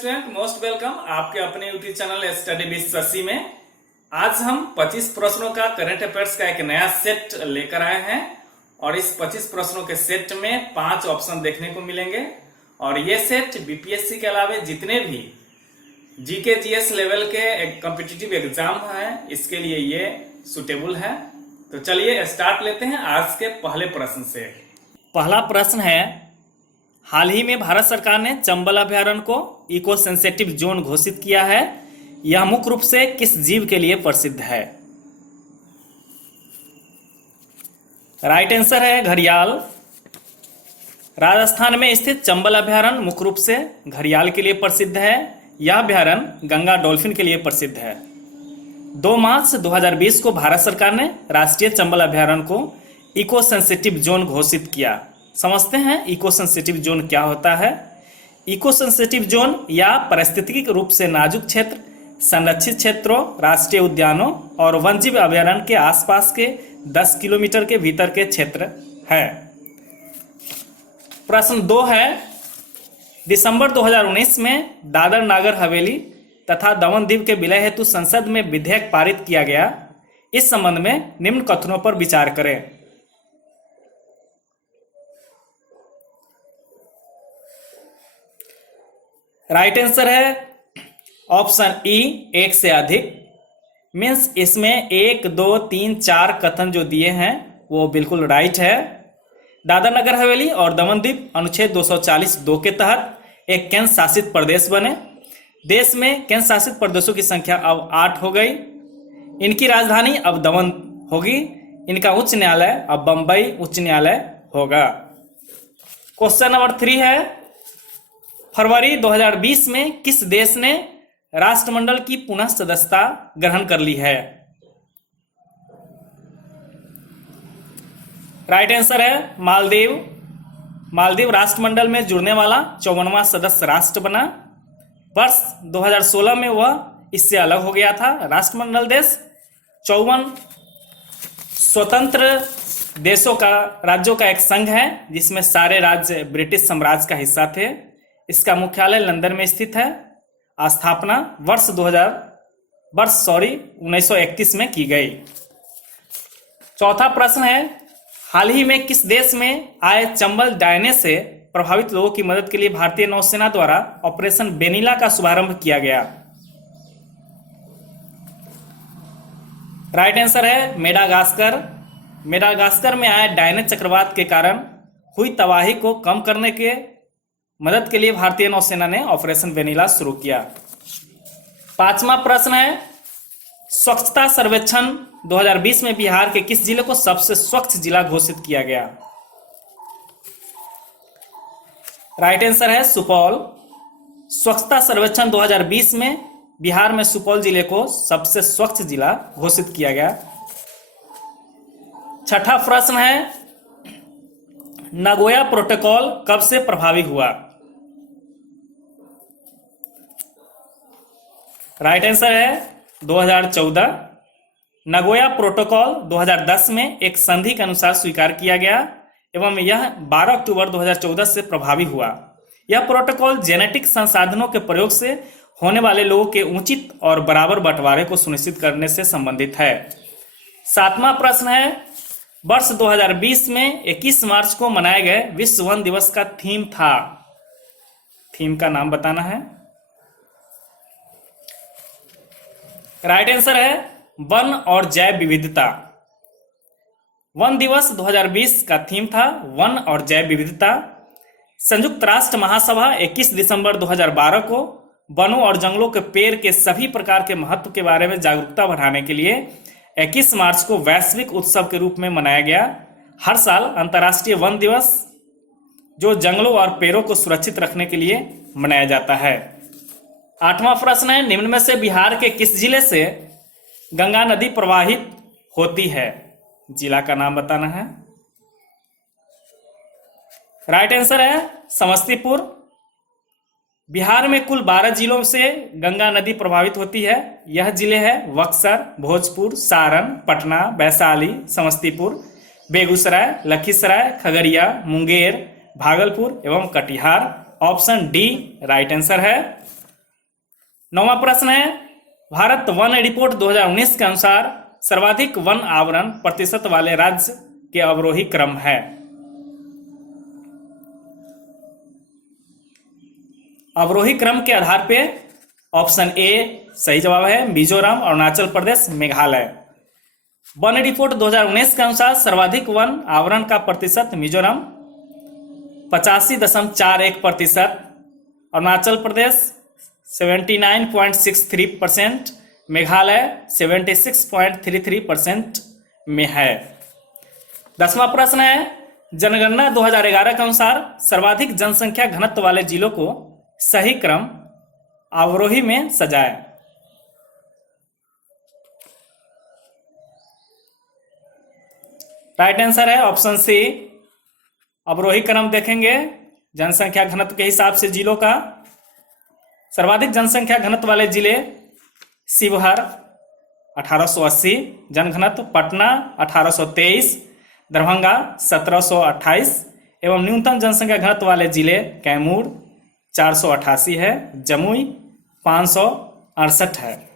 Student, most welcome आपके अपने YouTube channel study with Shashi में। आज हम 25 प्रश्नों का करंट अफेयर्स का एक नया सेट लेकर आए हैं और इस 25 प्रश्नों के सेट में 5 ऑप्शन देखने को मिलेंगे और ये सेट बीपीएससी के अलावे जितने भी जीके जीएस लेवल के एक कॉम्पिटिटिव एग्जाम है इसके लिए ये सुटेबल है। तो चलिए स्टार्ट लेते हैं आज के पहले प्रश्न से। पहला प्रश्न है, हाल ही में भारत सरकार ने चंबल अभयारण्य को इको सेंसिटिव जोन घोषित किया है। यह मुख्य रूप से किस जीव के लिए प्रसिद्ध है? राइट आंसर है घड़ियाल। राजस्थान में स्थित चंबल अभयारण्य मुख्य रूप से घड़ियाल के लिए प्रसिद्ध है। यह अभयारण्य गंगा डॉल्फिन के लिए प्रसिद्ध है। 2 मार्च 2020 को भारत सरकार ने राष्ट्रीय चंबल अभयारण्य को इको सेंसिटिव जोन घोषित किया। समझते हैं इको सेंसिटिव जोन क्या होता है। इको सेंसिटिव जोन या पारिस्थितिक रूप से नाजुक क्षेत्र, संरक्षित क्षेत्रों, राष्ट्रीय उद्यानों और वन्यजीव अभयारण्य के आसपास के 10 किलोमीटर के भीतर के क्षेत्र है। प्रश्न 2 है, दिसंबर 2019 में दादर नागर हवेली तथा दमन दीव के विलय हेतु संसद में विधेयक पारित किया गया। इस संबंध में निम्न कथनों पर विचार करें। राइट आंसर है ऑप्शन ई, एक से अधिक। मीन्स इसमें 1, 2, 3, 4 कथन जो दिए हैं वो बिल्कुल राइट है। दादर नगर हवेली और दमन दीव अनुच्छेद 240(2) के तहत एक केंद्र शासित प्रदेश बने। देश में केंद्र शासित प्रदेशों की संख्या अब 8 हो गई। इनकी राजधानी अब दमन होगी। इनका उच्च न्यायालय अब बंबई उच्च न्यायालय होगा। क्वेश्चन नंबर 3 है, फरवरी 2020 में किस देश ने राष्ट्रमंडल की पुनः सदस्यता ग्रहण कर ली है? राइट आंसर है मालदीव। मालदीव राष्ट्रमंडल में जुड़ने वाला 54वां सदस्य राष्ट्र बना। वर्ष 2016 में वह इससे अलग हो गया था। राष्ट्रमंडल देश 54 स्वतंत्र देशों का राज्यों का एक संघ है जिसमें सारे राज्य ब्रिटिश साम्राज्य का हिस्सा थे। इसका मुख्यालय लंदन में स्थित है। स्थापना वर्ष 1931 में की गई। चौथा प्रश्न है, हाल ही में किस देश में आए चंबल डायने से प्रभावित लोगों की मदद के लिए भारतीय नौसेना द्वारा ऑपरेशन वेनिला का शुभारंभ किया गया? राइट आंसर है मेडागास्कर। मेडागास्कर में आए डायने चक्रवात के कारण हुई तबाही को कम करने के मदद के लिए भारतीय नौसेना ने ऑपरेशन वेनिला शुरू किया। 5वां प्रश्न है, स्वच्छता सर्वेक्षण 2020 में बिहार के किस जिले को सबसे स्वच्छ जिला घोषित किया गया? राइट आंसर है सुपौल। स्वच्छता सर्वेक्षण 2020 में बिहार में सुपौल जिले को सबसे स्वच्छ जिला घोषित किया गया। 6ठा प्रश्न है, नागोया प्रोटोकॉल कब से प्रभावी हुआ? राइट आंसर है 2014। नागोया प्रोटोकॉल 2010 में एक संधि के अनुसार स्वीकार किया गया एवं यह 12 अक्टूबर 2014 से प्रभावी हुआ। यह प्रोटोकॉल जेनेटिक संसाधनों के प्रयोग से होने वाले लोगों के उचित और बराबर बंटवारे को सुनिश्चित करने से संबंधित है। 7वां प्रश्न है, वर्ष 2020 में 21 मार्च को मनाए गए विश्व वन दिवस का थीम था। थीम का नाम बताना है। राइट आंसर है वन और जैव विविधता। वन दिवस 2020 का थीम था वन और जैव विविधता। संयुक्त राष्ट्र महासभा 21 दिसंबर 2012 को वनों और जंगलों के पेड़ के सभी प्रकार के महत्व के बारे में जागरूकता बढ़ाने के लिए 21 मार्च को वैश्विक उत्सव के रूप में मनाया गया। हर साल अंतर्राष्ट्रीय वन दिवस जो जंगलों और पेड़ों को सुरक्षित रखने के लिए मनाया जाता है। 8वां प्रश्न है, निम्न में से बिहार के किस जिले से गंगा नदी प्रवाहित होती है? जिला का नाम बताना है। राइट आंसर है समस्तीपुर। बिहार में कुल 12 जिलों से गंगा नदी प्रभावित होती है। यह जिले हैं बक्सर, भोजपुर, सारण, पटना, वैशाली, समस्तीपुर, बेगूसराय, लखीसराय, खगड़िया, मुंगेर, भागलपुर एवं Katihar. Option D right answer है। 9वां प्रश्न है, भारत वन रिपोर्ट 2019 के अनुसार सर्वाधिक वन आवरण प्रतिशत वाले राज्य के अवरोही क्रम है। अवरोही क्रम के आधार पे ऑप्शन ए सही जवाब है, मिजोरम, अरुणाचल प्रदेश, मेघालय। वन रिपोर्ट 2019 के अनुसार सर्वाधिक वन आवरण का प्रतिशत मिजोरम 85.41%, अरुणाचल प्रदेश 79.63%, मेघालय 76.33% में है। 10वां प्रश्न है, जनगणना 2011 के अनुसार सर्वाधिक जनसंख्या घनत्व वाले जिलों को सही क्रम अवरोही में सजाएं। राइट आंसर है ऑप्शन सी, अवरोही क्रम देखेंगे जनसंख्या घनत्व के हिसाब से जिलों का। सर्वाधिक जनसंख्या घनत्व वाले जिले शिवहर 1880 जनघनत्व, पटना 1823, दरभंगा 1728 एवं न्यूनतम जनसंख्या घनत्व वाले जिले कैमूर 488 है, जमुई 568 है।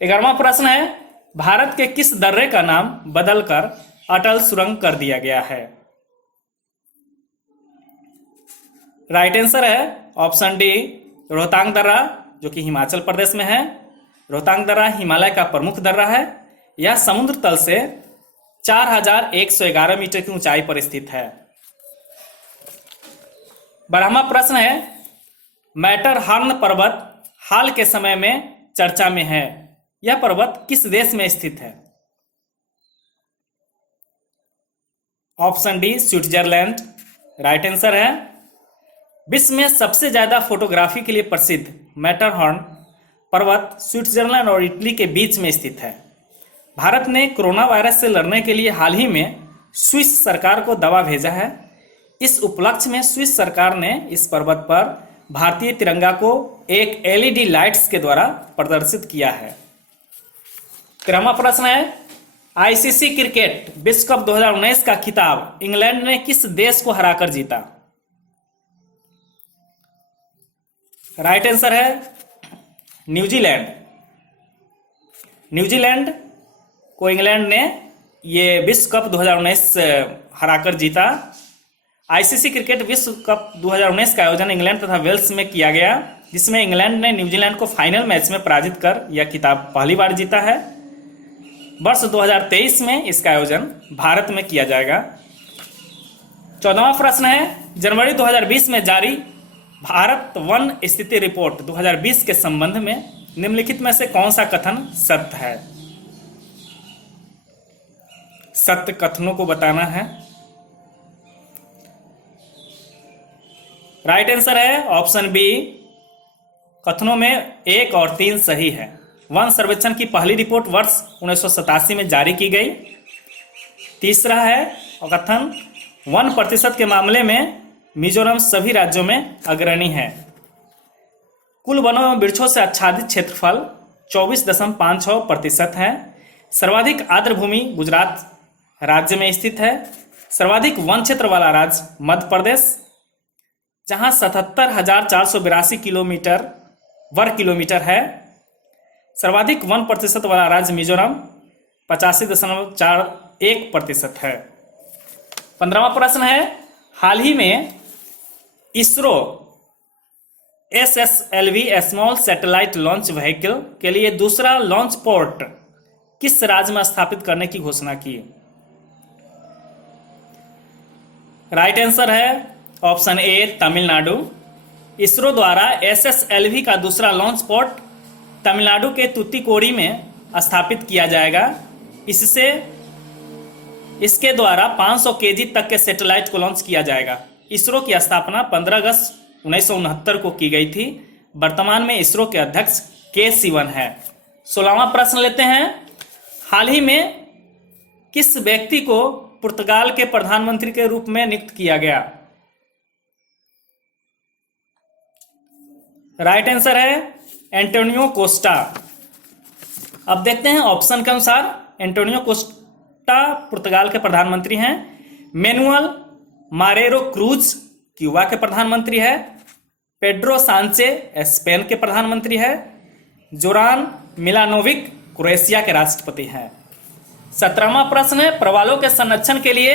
11वां प्रश्न है, भारत के किस दर्रे का नाम बदलकर अटल सुरंग कर दिया गया है? राइट आंसर है ऑप्शन डी, रोहतांग दर्रा, जो कि हिमाचल प्रदेश में है। रोहतांग दर्रा हिमालय का प्रमुख दर्रा है। यह समुद्र तल से 4111 मीटर की ऊंचाई पर स्थित है। 12वां प्रश्न है, मैटरहॉर्न पर्वत हाल के समय में चर्चा में है। यह पर्वत किस देश में स्थित है? Option D, Switzerland. Right answer है। विश्व में सबसे ज्यादा फोटोग्राफी के लिए प्रसिद्ध मैटरहॉर्न पर्वत स्विट्जरलैंड और इटली के बीच में स्थित है। भारत ने कोरोना वायरस से लड़ने के लिए हाल ही में स्विस सरकार को दवा भेजा है। इस उपलक्ष्य में स्विस सरकार ने इस पर्वत पर भारतीय तिरंगा को एक एलईडी लाइट्स के द्वारा प्रदर्शित किया है। 13वां प्रश्न है, आईसीसी क्रिकेट विश्व कप 2019 का खिताब इंग्लैंड ने किस देश को हराकर जीता? राइट आंसर है न्यूजीलैंड। न्यूजीलैंड को इंग्लैंड ने ये विश्व कप 2019 हराकर जीता। आईसीसी क्रिकेट विश्व कप 2019 का आयोजन इंग्लैंड तथा वेल्स में किया गया, जिसमें इंग्लैंड ने न्यूजीलैंड को फाइनल मैच में पराजित कर यह खिताब पहली बार जीता है। वर्ष 2023 में इसका आयोजन भारत में किया जाएगा। 14वां प्रश्न है, जनवरी 2020 में जारी भारत वन स्थिति रिपोर्ट 2020 के संबंध में निम्नलिखित में से कौन सा कथन सत्य है? सत्य कथनों को बताना है। राइट आंसर है ऑप्शन बी, कथनों में 1 और 3 सही है। वन सर्वेक्षण की पहली रिपोर्ट वर्ष 1987 में जारी की गई। तीसरा है कथन, 1% के मामले में मिजोरम सभी राज्यों में अग्रणी है। कुल वनों एवं वृक्षों से आच्छादित क्षेत्रफल 24.56% है। सर्वाधिक आर्द्र भूमि गुजरात राज्य में स्थित है। सर्वाधिक वन क्षेत्र वाला राज्य मध्य प्रदेश, जहां 77,482 वर्ग किलोमीटर है। सर्वाधिक 1% वाला राज्य मिजोरम 85.41% है। 15वां प्रश्न है, हाल ही में ISRO SSLV small satellite launch vehicle के लिए दूसरा लॉन्च पोर्ट किस राज्य में स्थापित करने की घोषणा की? राइट आंसर है ऑप्शन ए, तमिलनाडु। इसरो द्वारा SSLV का दूसरा लॉन्च पोर्ट तमिलनाडु के तूतीकोड़ी में स्थापित किया जाएगा। इसके द्वारा 500 kg तक के सैटेलाइट को लॉन्च किया जाएगा। इसरो की स्थापना 15 अगस्त 1969 को की गई थी। वर्तमान में इसरो के अध्यक्ष के सिवन है। 16वां प्रश्न लेते हैं, हाल ही में किस व्यक्ति को पुर्तगाल के प्रधानमंत्री के रूप में नियुक्त किया गया? राइट आंसर है एंटोनियो कोस्टा। अब देखते हैं ऑप्शन के अनुसार एंटोनियो कोस्टा पुर्तगाल के प्रधानमंत्री हैं। मैनुअल मारेरो क्रूज क्यूबा के प्रधानमंत्री है। पेड्रो सांचे स्पेन के प्रधानमंत्री है। जोरान मिलानोविक क्रोएशिया के राष्ट्रपति हैं। 17वां प्रश्न है, प्रवालों के संरक्षण के लिए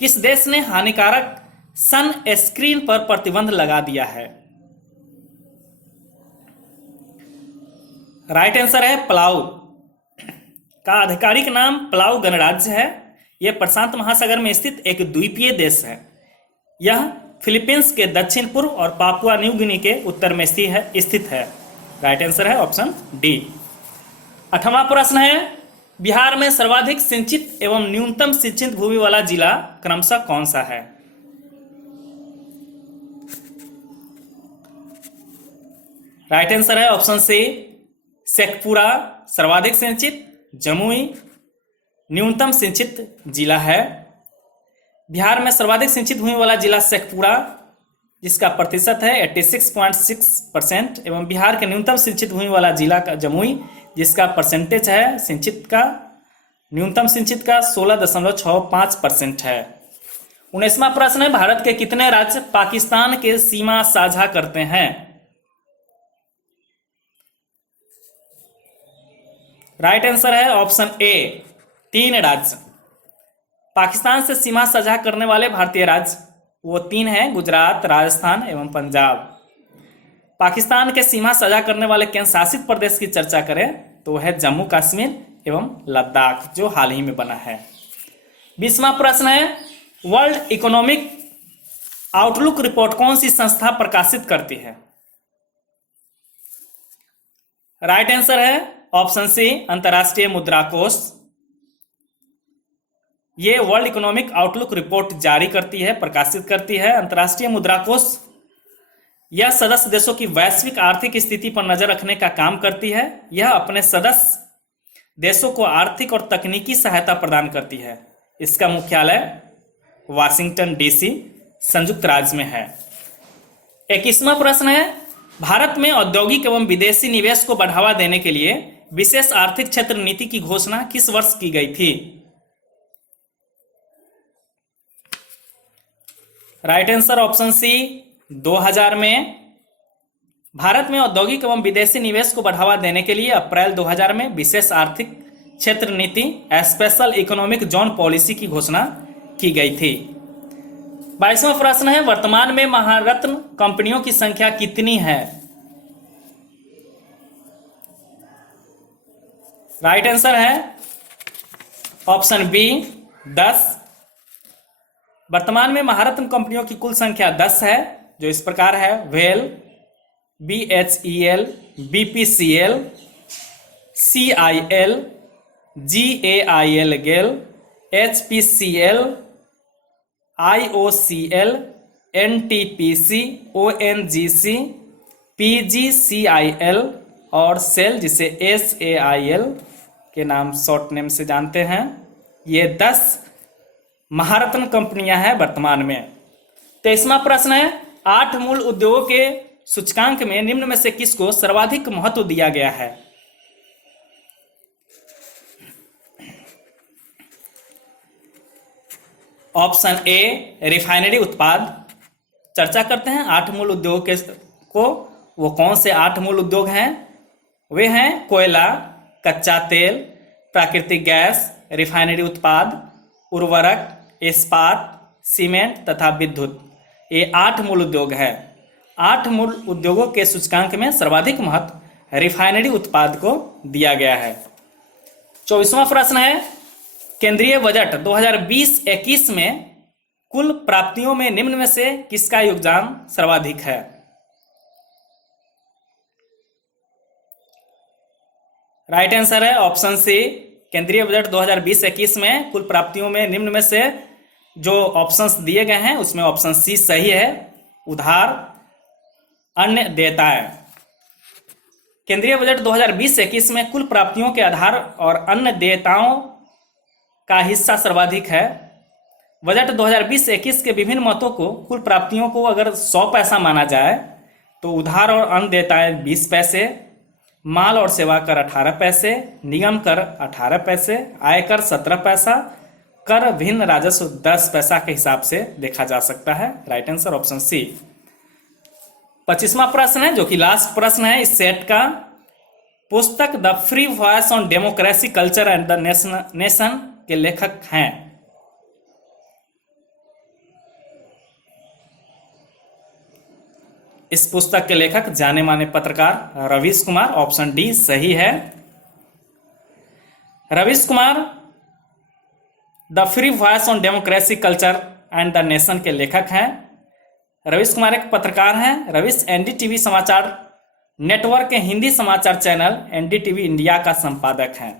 किस देश ने हानिकारक सन स्क्रीन पर प्रतिबंध लगा दिया है? राइट आंसर है पलाऊ। का आधिकारिक नाम पलाऊ गणराज्य है। यह प्रशांत महासागर में स्थित एक द्वीपीय देश है। यह फिलीपींस के दक्षिण पूर्व और पापुआ न्यू गिनी के उत्तर में स्थित है। राइट आंसर है ऑप्शन डी। 8वां प्रश्न है, बिहार में सर्वाधिक सिंचित एवं न्यूनतम सिंचित भूमि वाला जिला क्रमशः कौन सा है? राइट आंसर है ऑप्शन सी शेखपुरा सर्वाधिक सिंचित, जमुई न्यूनतम सिंचित जिला है। बिहार में सर्वाधिक सिंचित भूमि वाला जिला शेखपुरा, जिसका प्रतिशत है 86.6% एवं बिहार के न्यूनतम सिंचित भूमि वाला जिला का जमुई, जिसका परसेंटेज है सिंचित का न्यूनतम सिंचित का 16.65% है। 19वां प्रश्न है, भारत के कितने राज्य पाकिस्तान के सीमा साझा करते हैं? राइट आंसर है ऑप्शन ए 3 राज्य। पाकिस्तान से सीमा साझा करने वाले भारतीय राज्य वो 3 हैं, गुजरात, राजस्थान एवं पंजाब। पाकिस्तान के सीमा साझा करने वाले केंद्र शासित प्रदेश की चर्चा करें तो वह है जम्मू कश्मीर एवं लद्दाख, जो हाल ही में बना है। 20वां प्रश्न है, वर्ल्ड इकोनॉमिक आउटलुक रिपोर्ट कौन सी संस्था प्रकाशित करती है? राइट आंसर है ऑप्शन सी अंतर्राष्ट्रीय मुद्रा कोष। ये वर्ल्ड इकोनॉमिक आउटलुक रिपोर्ट जारी करती है, प्रकाशित करती है। अंतर्राष्ट्रीय मुद्रा कोष यह सदस्य देशों की वैश्विक आर्थिक स्थिति पर नजर रखने का काम करती है। यह अपने सदस्य देशों को आर्थिक और तकनीकी सहायता प्रदान करती है। इसका मुख्यालय वाशिंगटन डीसी संयुक्त राज्य में है। 21वां प्रश्न है, भारत में औद्योगिक एवं विदेशी निवेश को बढ़ावा देने के लिए विशेष आर्थिक क्षेत्र नीति की घोषणा किस वर्ष की गई थी? राइट आंसर ऑप्शन सी 2000 में। भारत में औद्योगिक एवं विदेशी निवेश को बढ़ावा देने के लिए अप्रैल 2000 में विशेष आर्थिक क्षेत्र नीति स्पेशल इकोनॉमिक जोन पॉलिसी की घोषणा की गई थी। 22वां प्रश्न है, वर्तमान में महारत्न कंपनियों की संख्या कितनी है? राइट आंसर है ऑप्शन बी 10। वर्तमान में महारत्न कंपनियों की कुल संख्या 10 है, जो इस प्रकार है, well, BHEL, BPCL, CIL, GAIL गेल, HPCL, IOCL, NTPC, ONGC, PGCIL और सेल, जिसे SAIL के नाम शॉर्ट नेम से जानते हैं। ये 10 महारत्न कंपनियां हैं वर्तमान में। 23वां प्रश्न है, 8 मूल उद्योगों के सूचकांक में निम्न में से किसको सर्वाधिक महत्व दिया गया है? ऑप्शन ए रिफाइनरी उत्पाद। चर्चा करते हैं 8 मूल उद्योग को। वो कौन से 8 मूल उद्योग हैं? वे हैं कोयला, कच्चा तेल, प्राकृतिक गैस, रिफाइनरी उत्पाद, उर्वरक, इस्पात, सीमेंट तथा विद्युत। ये 8 मूल उद्योग है। 8 मूल उद्योगों के सूचकांक में सर्वाधिक महत्व रिफाइनरी उत्पाद को दिया गया है। 24वां प्रश्न है, केंद्रीय बजट 2020-21 में कुल प्राप्तियों में निम्न में से किसका योगदान सर्वाधिक है? राइट आंसर है ऑप्शन सी। केंद्रीय बजट 2020-21 में कुल प्राप्तियों में निम्न में से जो ऑप्शंस दिए गए हैं उसमें ऑप्शन सी सही है, उधार, अन्य देयताएं। केंद्रीय बजट 2020-21 में कुल प्राप्तियों के आधार और अन्य देयताओं का हिस्सा सर्वाधिक है। बजट 2020-21 के विभिन्न मतों को कुल प्राप्तियों को अगर 100 पैसा माना जाए तो उधार और अन्य देयताएं 20 पैसे, माल और सेवा कर 18 पैसे, निगम कर 18 पैसे, आयकर 17 पैसा, कर भिन्न राजस्व 10 पैसा के हिसाब से देखा जा सकता है। Right answer option C. 25वां प्रश्न है जो कि लास्ट प्रश्न है इस सेट का। पुस्तक the free voice on democracy culture and the nation के लेखक हैं। इस पुस्तक के लेखक जाने माने पत्रकार रवीश कुमार। ऑप्शन डी सही है। Ravish Kumar the free voice on democracy culture and the nation के लेखक हैं। रवीश कुमार एक पत्रकार हैं। रवीश एनडीटीवी समाचार नेटवर्क के हिंदी समाचार चैनल एनडीटीवी इंडिया का संपादक हैं।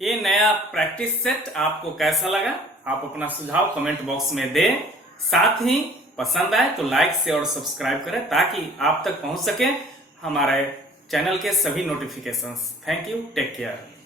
ये नया प्रैक्टिस सेट आपको कैसा लगा? आप अपना सुझाव कमेंट बॉक्स में दें। साथ ही पसंद आए तो लाइक शेयर और सब्सक्राइब करें ताकि आप तक पहुंच सके हमारे चैनल के सभी notifications. Thank you, take care.